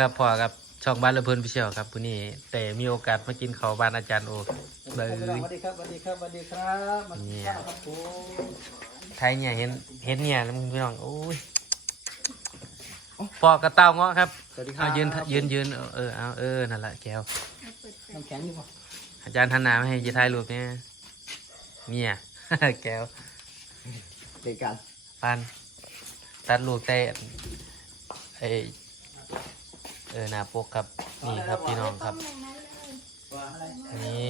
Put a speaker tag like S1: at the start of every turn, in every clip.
S1: ครับพอครับช่องบ้านระเพิ่นพิเชียวครับผู้นี้แต่มีโอกาสมากินข้าวบ้านอาจารย์โอเลย
S2: สวัสดีครับสวัสดีครับสวัสดีครับมา
S1: เนี่
S2: เนี่ยยครับผม
S1: ไทยเนี่ยเห็นเห็นเนี่ยแล้วมึงพี่น้องโอ้ยพอกระเต้าเงาะครับ
S2: สวัสดีครั
S1: เอา
S2: บ
S1: ยืนยืนยืนเออเอาเออนั่นแหละแก้ว
S2: น้ำแข็งอยู่ปะ
S1: อาจารย์ทันนาไม่ให้จะถ่ายรูปเนี่ยเนี่ยแก้ว
S2: เด็กกัน
S1: ปันตัดลูกแต่ไอ เออหนาปกครับนี่ครับพี่น้องครับ อันนี้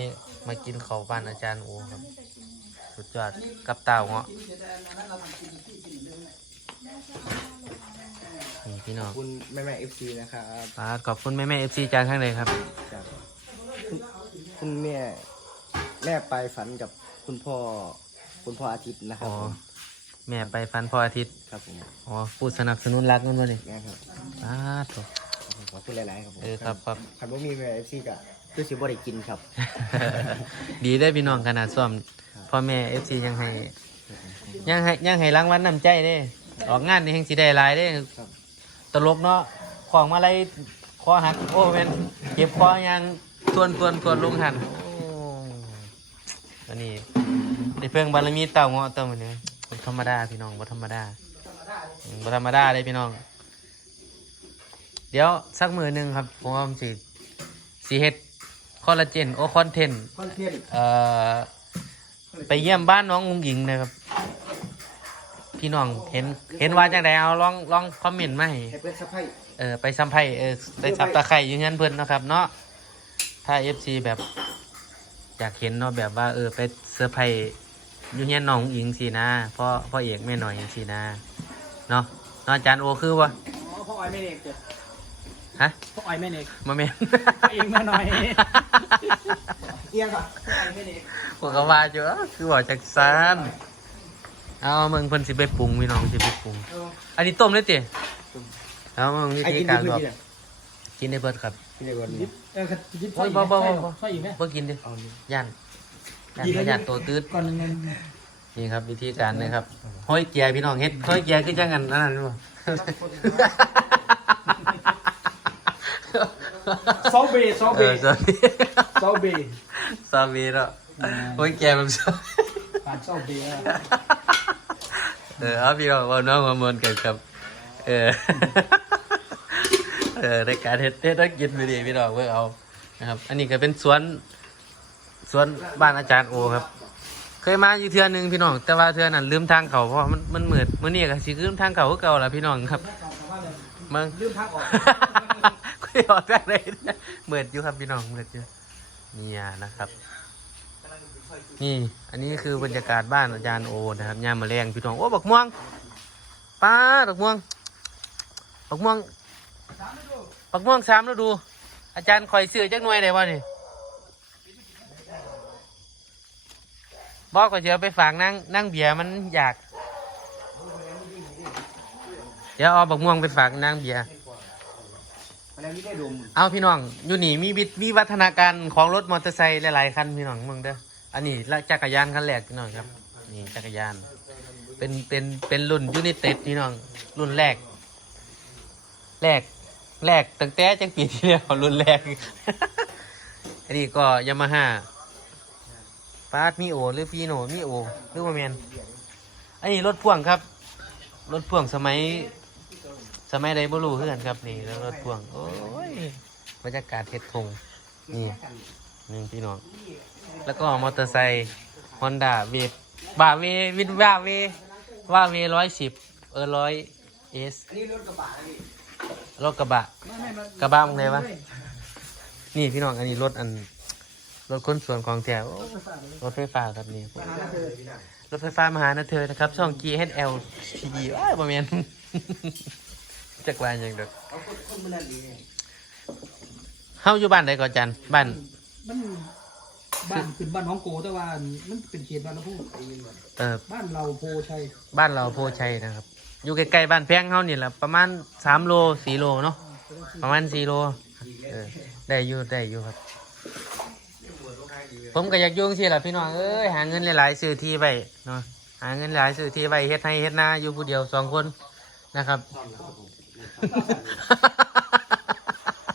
S1: มากินข้าวบ้านอาจารย์โอครับ สุดยอดกับเต่าเงาะนี่พี่น้อง
S2: คุณแม่แม่เอฟซีนะครับ
S1: อ่าขอบคุณแม่แม่เอฟซีจานข้างเลยครับ
S2: จากคุณคุณแม่แม่ไปฝันกับคุณพ่อคุณพ่ออาทิตย์นะครั
S1: อ๋
S2: บ
S1: อ
S2: ผม
S1: แม่ไปฟันพออาทิตย์
S2: ครับผม
S1: อ๋อผู้สนับสนุนรักนั่นวะนี่
S2: แม่ครับ
S1: อ้าโถ
S2: ขอบคุณหลายๆครับผม
S1: เออครับครับ
S2: คันว่ามีแม่เอฟซีก็คือสิบ่ได้กินครับ
S1: ดีได้อพี่น้องขนาดซ่อมพ่อแม่เอฟซียังให้ยังให้ยังให้รางวัลนำใจเด้ ออกงานนี่ยังสิได้หลายเด้
S2: ครับ
S1: ตลกเนาะของมาอะไรคอหักโอ้แม่นเก็บคอยังทวนทวนทวนลงหันโอ้อันนี้ได้เพิ่งบารมีเต่าเงาะเต่ามันเนี่ยบ่ธรรมดาพี่น้องบ่ธรรมดาอืมบ่ธรรมดาเลยพี่น้อง เดี๋ยวสักมือหนึ่งครับ ผมว่าผมสิสีเฮ็ดคอลลาเจนโอคอนเทนต์
S2: คอนเทนต์
S1: เอ่อไปเยี่ยมบ้านน้องอุ้งหญิงนะครับ พี่น้องเห็นเห็นว่าจังไดเอาลองลองคอมเมนต์มาให้
S2: ให้เพื่อนสักให้
S1: เออไปสัมไพเออไปสับตะไคร่อยืนยันเพิ่นเนาะครับ เนาะถ้าเอฟซีแบบอยากเห็นเนาะแบบว่า เออไปเซอร์ไพรส์อยูเฮียนน้องอุ้งหญิงสินะพ่อพ่อเอกแม่หน่อยสินะเนาะเนาะอาจารย์โอคือวะ
S2: อ๋อพ่ออ้อยแม่เด็กเจ้ะ
S1: ฮะ
S2: พ่ออ้อยแม่เด็ก
S1: มาเมน
S2: เองมาหน่อย เอียงก่อนพ่ออ้อยแม่เด็ก
S1: ผมก็ว่าอยู่เอ้อคือบอกจากซานเอามึงเพิ่นสิไปปรุงพี่น้องสิไปปรุง
S2: เออ
S1: อันนี้ต้มเลยติเอามึงวิ
S2: ไอ้
S1: ธี
S2: กิน
S1: การ
S2: ดี
S1: บอก
S2: ๆเนี่ย
S1: กินได้เบิดครับ
S2: กินได้ก่อน
S3: ยิบเออยิบ
S1: โอ้ยบ่บ่บ่บ่
S3: ใช่อีกไหม
S1: เพิ่งกินดิ
S2: เอานี่
S1: ย่านย่านพยานตัวตืด
S3: ก่อนหนึ่งเงิน
S1: นี่ครับ วิธีการนะครับห้อยเกียร์พี่น้องเฮ็ดห้อยเกียร์คือจังกันนั่นน่ะบ่
S3: ซอเบซอ
S1: เอ
S3: เบ
S1: อสวัสดี
S3: ซอเบ
S1: สามีแล้วห้อยเกียร์แบบซอ
S3: ผ่านซอเบ
S1: เออเอาพี่น้องเอาน้องมามวนกันครับเออเออในการเฮ็ดเฮ็ดต้องกินไปดีพี่น้องเพื่อเอานะครับ อันนี้ก็เป็นสวนสวนบ้านอาจารย์โอครับ เคยมาอยู่เทือหนึงพี่น้อง แต่ว่าเทือนั้นลืมทางเขาเพราะว่ามันมันมืดมื้อนี้ก็สิลืมทางเขาคือเก่าล่ะพี่น้องครับมึง
S3: ลืมพักออก
S1: คุย ออกจากไหนเนี่ยมือดอยู่ครับพี่น้องเหมือดอยู่เนี่ยนะครับ นี่ อันนี้คือบรรยากาศบ้านอาจารย์โอนะครับยามมาแรงพี่น้องโอ้บักม่วงป้าบักม่วงบักม่วงบักม่วงสามแล้วดู อาจารย์คอยซื้อจักหน่วยได้บ่นี่บอกก็จะเอาไปฝากนั่งนั่งเบียร์มันอยาก เดี๋ยวเอาบักม่วงไปฝากนั่งเบียร์
S2: แล้วนี่ได้ดม
S1: เอาพี่น้อง อยู่นี่มีวิวิวัฒนาการของรถมอเตอร์ไซค์หลายๆคันพี่น้องมึงเด้ออันนี้ละจักรยานคันแรกพี่น้องครับ นี่จักรยาน เป็นเป็นเป็นรุ่นยูนิเต็ดพี่น้อง รุ่นแรก แรกแรกตั้งแต่จังปีที่แล้วรุ่นแรก อันนี้ก็ยามาฮ่าปาดมีโอหรือฟีโนมีโอหรือว่าแมนอันนี้รถพ่วงครับ รถพ่วงสมัย สมัยใดบ่รู้เพื่อนครับนี่แล้วรถพ่วง โอ้ยบรรยากาศเฮ็ดทงนี่นี่พี่น้อง แล้วก็มอเตอร์ไซค์ฮอนด้าเวฟบาเววินบาเวว่าเวร้อยสิบเออร้อยเอส
S2: นี่รถกระบะนี่
S1: รถกระบะ กระบะมึงไงวะนี่พี่น้องอันนี้รถอันรถค้นส่วนของแถวรถไฟฟ้าครับนี่รถไฟฟ้ามาหานะเธอนะครับ ช่อง GHL TV อ้ายประมาณ จักรวาลยังเด็ก
S2: เอาคนคนมันนั่นดีเนี่ย
S1: เฮาอยู่บ้านใดก่อนจันบ้าน
S3: มันบ้านขึ้นบ้านน้องโกแต่ว่ามันเป็นเขตบ้านน้องพู
S1: เออ
S3: บ้านเราโพชัย
S1: บ้านเราโพชัยนะครับ อยู่ใกล้ๆบ้านแพงเฮานี่แหละประมาณสามโลสี่โลเนาะประมาณสี่โลเออได้อยู่ได้อยู่ครับ ผมก็อยากอยุ่จั่งสิล่ะพี่น้องเอ้ยหาเงินหลายๆซื้อที่ไว้เนาะหาเงินหลายซื้อที่ไว้เฮ็ดให้เฮ็ดนาอยู่ผู้เดียวสองคนนะครับ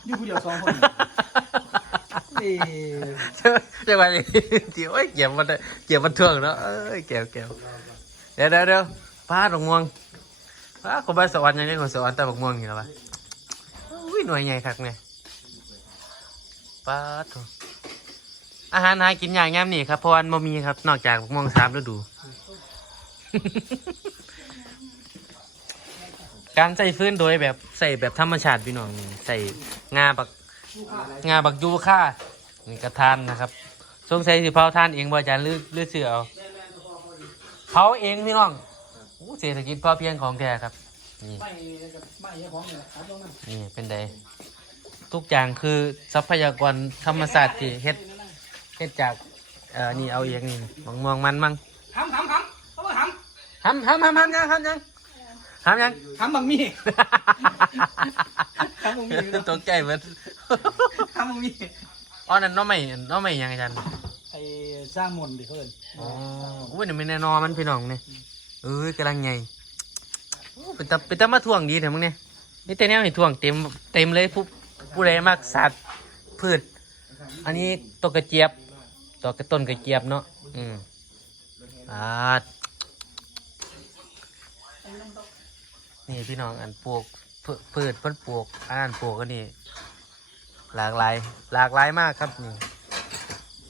S3: อยู่ผู้เดียวสองคนนี่
S1: จังหวะนี้เดี๋ยวเก็บมันเก็บมันท่วงเนาะเอ้ยเก็บเก็บเดี๋ยวเดี๋ยวเดี๋ยวป้าดอกม่วงป้าคนบ้าสวรรค์ยังไงคนสวรรค์แต่ดอกม่วงอยู่แล้ววะอุ้ยหน่วยใหญ่คักเนี่ยป้าดโถอาหารหากินอย่างงามนี่ครับเพราะวันบ่มีครับ นอกจากดอกม่วงสามฤดู การใส่ฟื้นโดยแบบใส่แบบธรรมชาติพี่น้องนี่ใส่งาบักงาบักยูค่านี่กระทานนะครับสงสัยสิเผาทานเองบ่อาจารย์หรือหรือเสือเอาเผาเองพี่น้องโอ้เศรษฐกิจพอเพียงของแท้ครับ นี่
S3: ไม่กับไม่เจ้าของเนี่ยครับตรงนั้น
S1: นี่เป็นไดทุกอย่างคือทรัพยากรธรรมศาสตร์ที่เฮ็ดเฮ็ดจากเอ่อนี่เอาเองนี่มองมองมันมั่ง
S3: ทำทำทำเขาบอกท
S1: ทำทำทำทำยังทำยัง ทำยังำ
S3: ทำบางมีทำบางมี
S1: ตกใจเหมือน
S3: ทำบางมี
S1: อ๋อนั่นน้องใหม่น้องใหม่ยังอาจารย์
S3: ไอ้สร้างมนต์ดิเพื่อน
S1: อ๋ออุ้ยนี่ไม่แน่นอนมันพี่น้องเนี่ยเอ้ยกำลังไงโอ้เป็นตาเป็นตามาท่วงดีเถอะมึงเนี่ยนี่แต่แนวนี่ท่วงเต็มเต็มเลยผู้ผู้ใดมากสัตว์พืช อันนี้ต้นกระเจี๊ยบต้นกระต้นกระเจี๊ยบเนาะอืมอ่า นี่พี่น้องอันปลูกพืพืชพิ่นปลูกอันนั้นปลูกอันนี้หลากหลาย หลากหลายมากครับนี่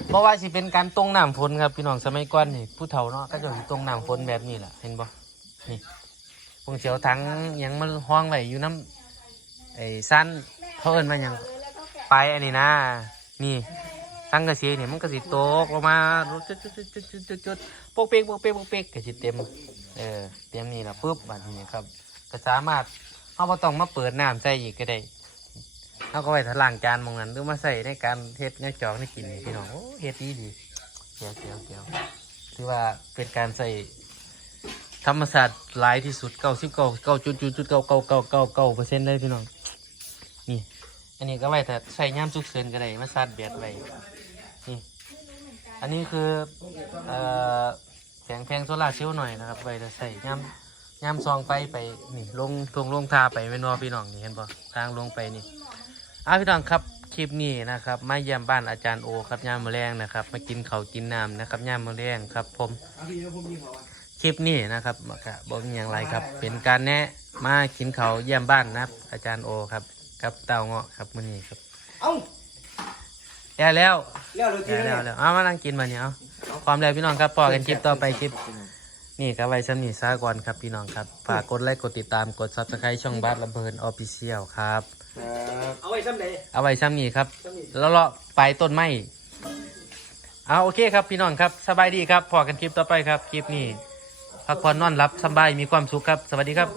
S1: เพราะว่าสิเป็นการตรงน้ำฝนครับพี่น้องสมัยก่อนนี่ผู้เฒ่าเนาะก็จะตรงน้ำฝนแบบนี้แหละเห็นบ่นี่พวกเสียวทั้งยังมันห้องไว้อยู่น้ำไอ้สั้นเขาเอินมายังไปอันนี้นะ นี่ทั้งกระสีนี่มันก็สิตกลงมาจุดจุดจุดจุดจุดจุดจุดโปกเป๊กโปกเป๊กโปกเป๊กก็สิเต็มเออเต็มนี่ละปุ๊บแบัดนี้ครับ ก็สามารถเขาบ่ต้องมาเปิดน้ำใส่อีกก็ได้เอาก็ไว้ถลางจานหมองนั้นหรือมาใส่ในการเฮ็ดในจอกในกินนี่พี่น้องโอ้เฮ็ดดีดีเกี่ยวเกี่ยวเกี่ยวถือว่าเป็นการใส่ธรรมศาสตร์หลายที่สุดเก้าสิบเก้าเก้าจุดจุดจุดเก้าเก้าเก้าเก้าเก้าเปอร์เซ็นต์เลยพี่น้องนี่อันนี้ก็ไว้แต่ใส่ย่ามสุกเซินก็ได้มาซาดแบดไว้นี่อันนี้คืออ่อแสงแพงโซล่าเซลล์หน่อยนะครับไว้แต่ใส่ย่าม ย่ามซองไฟไปนี่ลงทงลงทาไปเป็นวอพี่น้องนี่เห็นปะทางลงไปนี่อาพี่น้องครับคลิปนี้นะครับมาเยี่ยมบ้านอาจารย์โอครับย่ามมะแรงนะครับมากินข้าวกินน้ำนะครับย่ามมะแรงครับ ผม
S3: เอาพี่แล้วผมยิงเขาอะ
S1: คลิปนี้นะครับก็บอกมีอย่างไรครับ เป็นการแนะมากินข้าวเยี่ยมบ้านนะครับ อาจารย์โอครับกับเต้าเงาะครับมื้อนี้ครับ
S2: เอ้า
S1: แย่แล้ว
S2: แล้วเลยที
S1: แย่
S2: นี้
S1: แล้วแล้วเอามานั่งกินมาเนี่ยเอาความแล้วพี่น้องครับพอกันคลิปต่อไปคลิป นี่ครับไว้สำนีซาก่อนครับพี่น้องครับฝากกดไลค์กดติดตามกดซับสไครต์ช่องบัสระเบิดออฟฟิเชียลครับ
S2: ครับ
S3: เอาไว้ซ้ำเลย
S1: เอาไว้ซ้ำนี้ครับ
S3: ซ้ำนี่
S1: แล้วเลาะไปต้นไม้เอาโอเคครับพี่น้องครับสบายดีครับพอกันคลิปต่อไปครับ คลิปนี้พักผ่อนนอนรับสบายมีความสุขครับ สวัสดีครับ